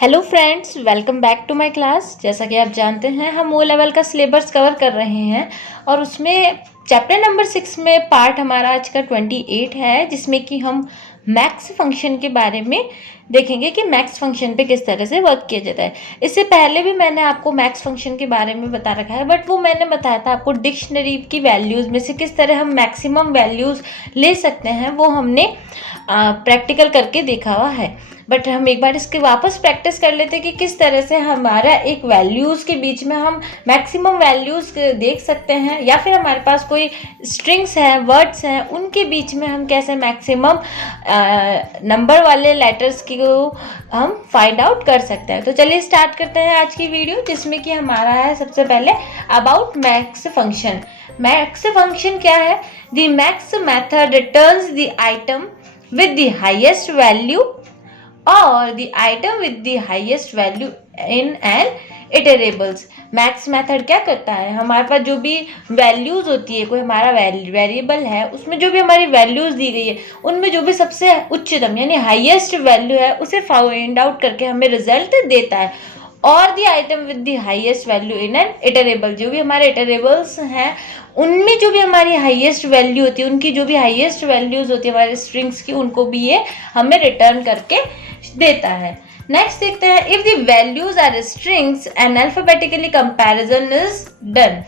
Hello friends, welcome back to my class. जैसा कि आप जानते हैं हम ओ लेवल का सिलेबस कवर कर रहे हैं और उसमें चैप्टर नंबर 6 में पार्ट हमारा आज का 28 है, जिसमें कि हम मैक्स फंक्शन के बारे में देखेंगे कि मैक्स फंक्शन पे किस तरह से वर्क किया जाता है। इससे पहले भी मैंने आपको मैक्स फंक्शन के बारे में बता रखा है, बट वो मैंने बताया था आपको डिक्शनरी की वैल्यूज़ में से किस तरह हम मैक्सिमम वैल्यूज़ ले सकते हैं, वो हमने प्रैक्टिकल करके देखा हुआ है। बट हम एक बार इसके वापस प्रैक्टिस कर लेते हैं कि किस तरह से हमारा एक वैल्यूज़ के बीच में हम मैक्सिमम वैल्यूज़ देख सकते हैं, या फिर हमारे पास कोई स्ट्रिंग्स हैं, वर्ड्स हैं, उनके बीच में हम कैसे मैक्सिमम नंबर वाले लेटर्स की को हम फाइंड आउट कर सकते हैं। तो चलिए स्टार्ट करते हैं आज की वीडियो, जिसमें कि हमारा है सबसे पहले about max function. Max function क्या है? The max method returns the item with the highest value or the item with the highest value in an iterables। Max method क्या करता है? हमारे पास जो भी वैल्यूज होती है, कोई हमारा वेरिएबल है, उसमें जो भी हमारी वैल्यूज दी गई है, उनमें जो भी सबसे उच्चतम यानी हाईएस्ट वैल्यू है, उसे फाइंड आउट करके हमें रिजल्ट देता है। और the item with the highest value in an iterable, जो भी हमारे इटरेबल्स हैं उनमें जो भी हमारी हाईएस्ट वैल्यू होती है, उनकी जो भी हाईएस्ट वैल्यूज होती है हमारे स्ट्रिंग्स की, उनको भी ये हमें रिटर्न करके देता है। नेक्स्ट देखते हैं, if the values are strings and alphabetically comparison is done.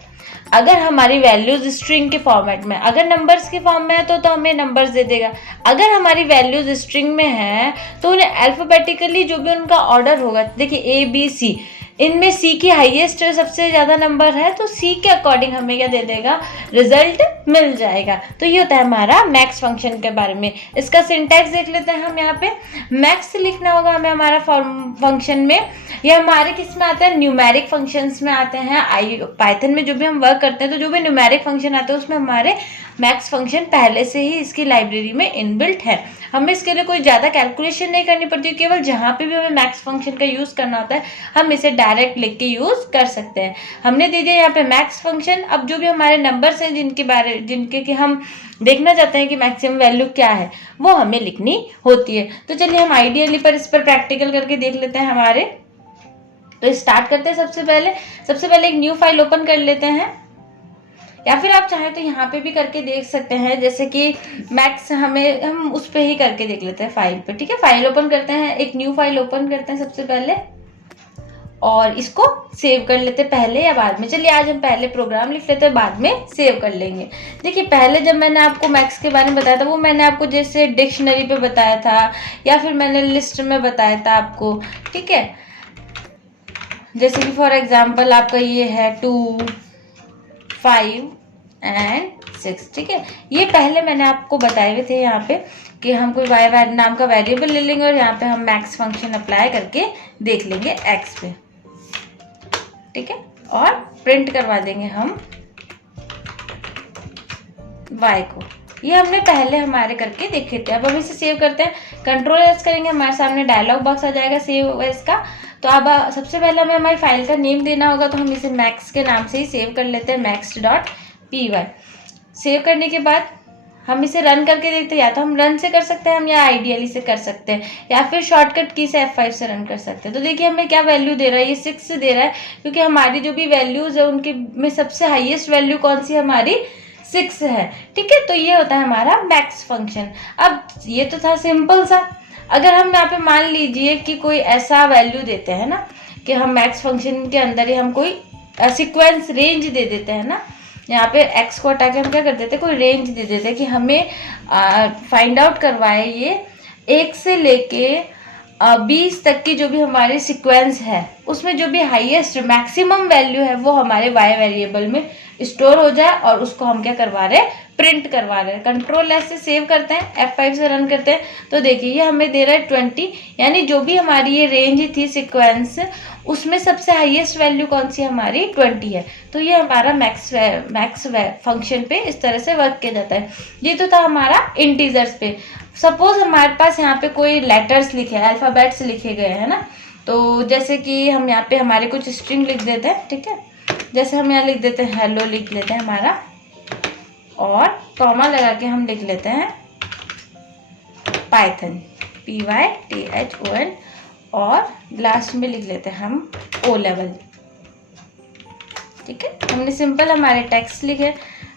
अगर हमारी वैल्यूज स्ट्रिंग के फॉर्मेट में, अगर नंबर्स के फॉर्म में है तो हमें नंबर्स दे देगा। अगर हमारी वैल्यूज स्ट्रिंग में है तो उन्हें अल्फाबेटिकली जो भी उनका ऑर्डर होगा, देखिए ए बी सी, इनमें सी की हाईएस्ट सबसे ज़्यादा नंबर है तो सी के अकॉर्डिंग हमें क्या दे देगा? रिजल्ट मिल जाएगा। तो ये होता है हमारा मैक्स फंक्शन के बारे में। इसका सिंटैक्स देख लेते हैं हम। यहाँ पे मैक्स लिखना होगा हमें हमारा फंक्शन में। ये हमारे किस में आते हैं? न्यूमेरिक फंक्शंस में आते हैं। पाइथन में जो भी हम वर्क करते हैं तो जो भी न्यूमेरिक फंक्शन आते हैं उसमें हमारे मैक्स फंक्शन पहले से ही इसकी लाइब्रेरी में इनबिल्ट है। हमें इसके लिए कोई ज़्यादा कैलकुलेशन नहीं करनी पड़ती, केवल जहाँ पे भी हमें मैक्स फंक्शन का यूज़ करना होता है हम इसे डायरेक्ट लिख के यूज़ कर सकते हैं। हमने दे दिया यहाँ पे मैक्स फंक्शन। अब जो भी हमारे नंबर्स हैं जिनके कि हम देखना चाहते हैं कि मैक्सिमम वैल्यू क्या है, वो हमें लिखनी होती है। तो चलिए हम आइडियली पर इस पर प्रैक्टिकल करके देख लेते हैं हमारे। तो स्टार्ट करते हैं। सबसे पहले एक न्यू फाइल ओपन कर लेते हैं, या फिर आप चाहें तो यहाँ पे भी करके देख सकते हैं। जैसे कि मैक्स हम उस पर ही करके देख लेते हैं फाइल पे। ठीक है, फाइल ओपन करते हैं, एक न्यू फाइल ओपन करते हैं सबसे पहले, और इसको सेव कर लेते हैं पहले या बाद में। चलिए आज हम पहले प्रोग्राम लिख लेते हैं, बाद में सेव कर लेंगे। देखिए पहले जब मैंने आपको मैक्स के बारे में बताया था, वो मैंने आपको जैसे डिक्शनरी पे बताया था या फिर मैंने लिस्ट में बताया था आपको। ठीक है, जैसे कि फॉर एग्जाम्पल आपका ये है 2, 5 and 6। ठीक है, ये पहले मैंने आपको बताए हुए थे यहाँ पे कि हम कोई वाई नाम का वेरिएबल ले लेंगे और यहाँ पे हम मैक्स फंक्शन अप्लाई करके देख लेंगे एक्स पे। ठीक है, और प्रिंट करवा देंगे हम वाई को। ये हमने पहले हमारे करके देखे थे। अब हम इसे सेव करते हैं, कंट्रोल एस करेंगे, हमारे सामने डायलॉग बॉक्स आ जाएगा सेव एस का। तो अब सबसे पहले हमें हमारी फाइल का नेम देना होगा, तो हम इसे मैक्स के नाम से ही सेव कर लेते हैं, max.py। सेव करने के बाद हम इसे रन करके देखते हैं। या तो हम रन से कर सकते हैं हम, या आइडियली से कर सकते हैं, या फिर शॉर्टकट की से F5 से रन कर सकते हैं। तो देखिए हमें क्या वैल्यू दे रहा है, ये 6 दे रहा है, क्योंकि हमारी जो भी वैल्यूज है उनके में सबसे हाईएस्ट वैल्यू कौन सी हमारी 6 है। ठीक है, तो ये होता है हमारा मैक्स फंक्शन। अब ये तो था सिंपल सा। अगर हम यहाँ पे मान लीजिए कि कोई ऐसा वैल्यू देते हैं ना कि हम मैक्स फंक्शन के अंदर ही हम कोई सीक्वेंस रेंज दे देते हैं ना, यहाँ पे एक्स को हटा के हम क्या कर देते हैं, कोई रेंज दे देते हैं कि हमें फाइंड आउट करवाए ये 1 से लेके 20 तक की जो भी हमारी सीक्वेंस है, उसमें जो भी हाईएस्ट मैक्सिमम वैल्यू है वो हमारे वाई वेरिएबल में स्टोर हो जाए, और उसको हम क्या करवा रहे हैं? प्रिंट करवा रहे हैं। कंट्रोल एस से सेव करते हैं, F5 से रन करते हैं। तो देखिए ये हमें दे रहा है 20, यानी जो भी हमारी ये रेंज थी सीक्वेंस, उसमें सबसे हाईएस्ट वैल्यू कौन सी हमारी 20 है। तो ये हमारा मैक्स फंक्शन पे इस तरह से वर्क किया जाता है। ये तो था हमारा इंटीजर्स पे। सपोज हमारे पास यहाँ पे कोई लेटर्स लिखे हैं, अल्फ़ाबेट्स लिखे गए हैं ना, तो जैसे कि हम यहाँ पे हमारे कुछ स्ट्रिंग लिख देते हैं। ठीक है, जैसे हम यहाँ लिख देते हैं हेलो, लिख लेते हैं हमारा, और कॉमा लगा के हम लिख लेते हैं पाइथन, PYTHON, और लास्ट में लिख लेते हैं हम ओ लेवल। ठीक है, हमने सिंपल हमारे टेक्स्ट लिखे।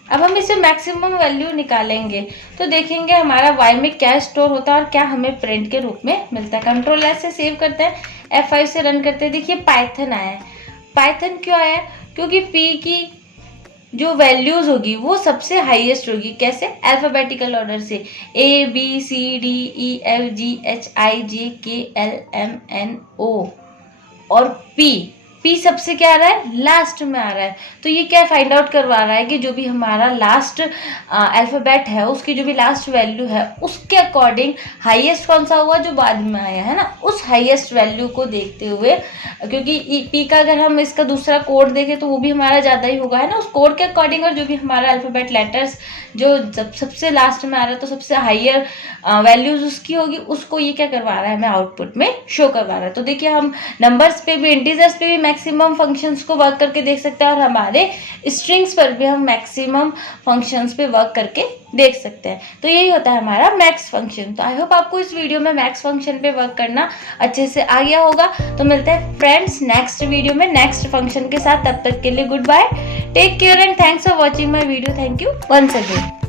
अब हम इसे मैक्सिमम वैल्यू निकालेंगे तो देखेंगे हमारा y में क्या स्टोर होता है और क्या हमें प्रिंट के रूप में मिलता है। कंट्रोल एस से सेव करते हैं, F5 से रन करते हैं। देखिए पाइथन आया है। पाइथन क्यों आया? क्योंकि p की जो वैल्यूज होगी वो सबसे हाईएस्ट होगी। कैसे? अल्फाबेटिकल ऑर्डर से, ABCDEFGHIJKLMNO और P सबसे क्या आ रहा है? लास्ट में आ रहा है। तो ये क्या फाइंड आउट करवा रहा है कि जो भी हमारा लास्ट अल्फ़ाबेट है उसकी जो भी लास्ट वैल्यू है उसके अकॉर्डिंग हाईएस्ट कौन सा हुआ जो बाद में आया है ना, उस हाईएस्ट वैल्यू को देखते हुए, क्योंकि P का अगर हम इसका दूसरा कोड देखें तो वो भी हमारा ज़्यादा ही होगा है ना, उस कोड के अकॉर्डिंग। और जो भी हमारा अल्फ़ाबेट लेटर्स जो सबसे लास्ट में आ रहा है तो सबसे हाइयर वैल्यूज उसकी होगी, उसको ये क्या करवा रहा है हमें आउटपुट में शो करवा रहा है। तो देखिए हम नंबर्स पे भी, इंटीजर्स पे भी मैक्सिमम फंक्शंस को वर्क करके देख सकते हैं और हमारे स्ट्रिंग्स पर भी हम मैक्सिमम फंक्शंस पे वर्क करके देख सकते हैं। तो यही होता है हमारा मैक्स फंक्शन। तो आई होप आपको इस वीडियो में मैक्स फंक्शन पे वर्क करना अच्छे से आ गया होगा। तो मिलते हैं फ्रेंड्स नेक्स्ट वीडियो में नेक्स्ट फंक्शन के साथ। तब तक के लिए good bye, take care and thanks for watching my video. Thank you once again.